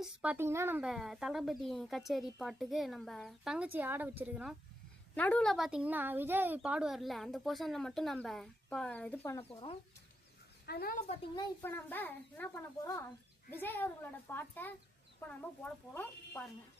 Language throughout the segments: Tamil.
ஃப்ரெண்ட்ஸ் பார்த்தீங்கன்னா நம்ம தளபதி கச்சேரி பாட்டுக்கு நம்ம தங்கச்சி ஆட வச்சிருக்கிறோம். நடுவில் பார்த்தீங்கன்னா விஜய் பாடுவார்ல அந்த போர்ஷனில் மட்டும் நம்ம இது பண்ண போகிறோம். அதனால் பார்த்தீங்கன்னா இப்போ நம்ம என்ன பண்ண போகிறோம், விஜய் அவர்களோட பாட்டை இப்போ நம்ம போட போகிறோம். பாருங்கள்.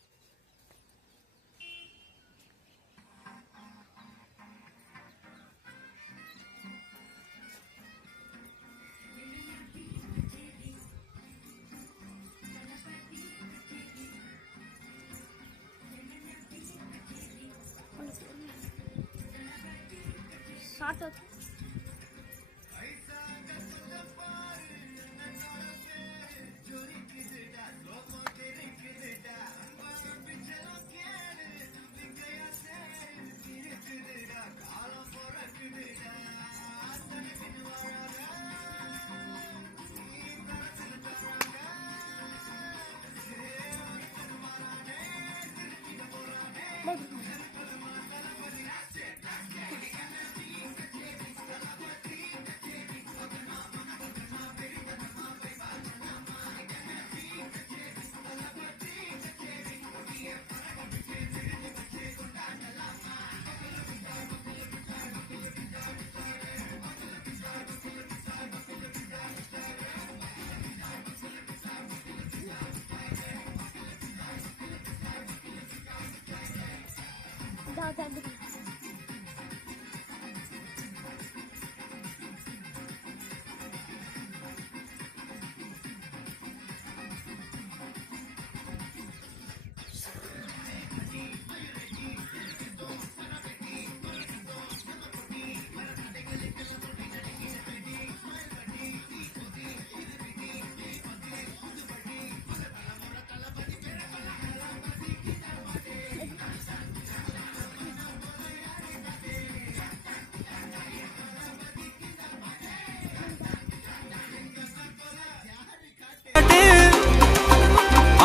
ஷார்ட்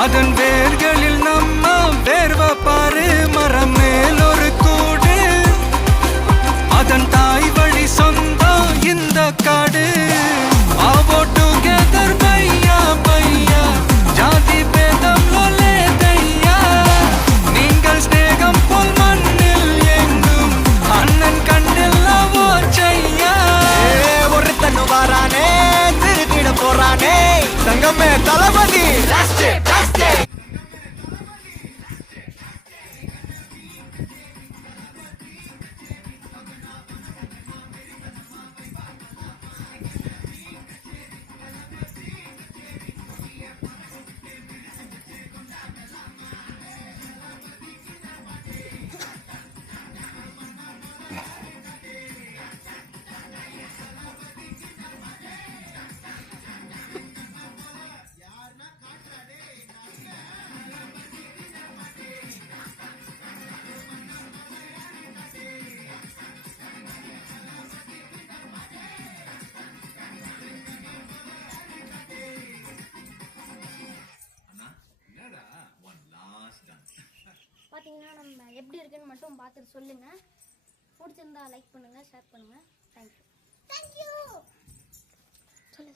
அதன் வேர்களில் நம்ம வேர்வ பாரு, மரம் மேல் ஒரு கூடு, அதன் தாய் வழி சொந்தம் இந்த காடு. ஆவோ டுகெதர் பையா பையா, ஜாதி பேதம் லோலே தையா, நீங்கள் ஸ்நேகம் போல் மண்ணில் எங்கும் அண்ணன் கண்ணில் ஓ செய்யா. ஒருத்தனு வாரானே திருத்திட போறானே, தங்கமே தளபதி பார்த்தீங்கன்னா நம்ம எப்படி இருக்குன்னு மட்டும் பார்த்துட்டு சொல்லுங்கள். பிடிச்சிருந்தா லைக் பண்ணுங்கள், ஷேர் பண்ணுங்கள். தேங்க்யூ. சொல்லு.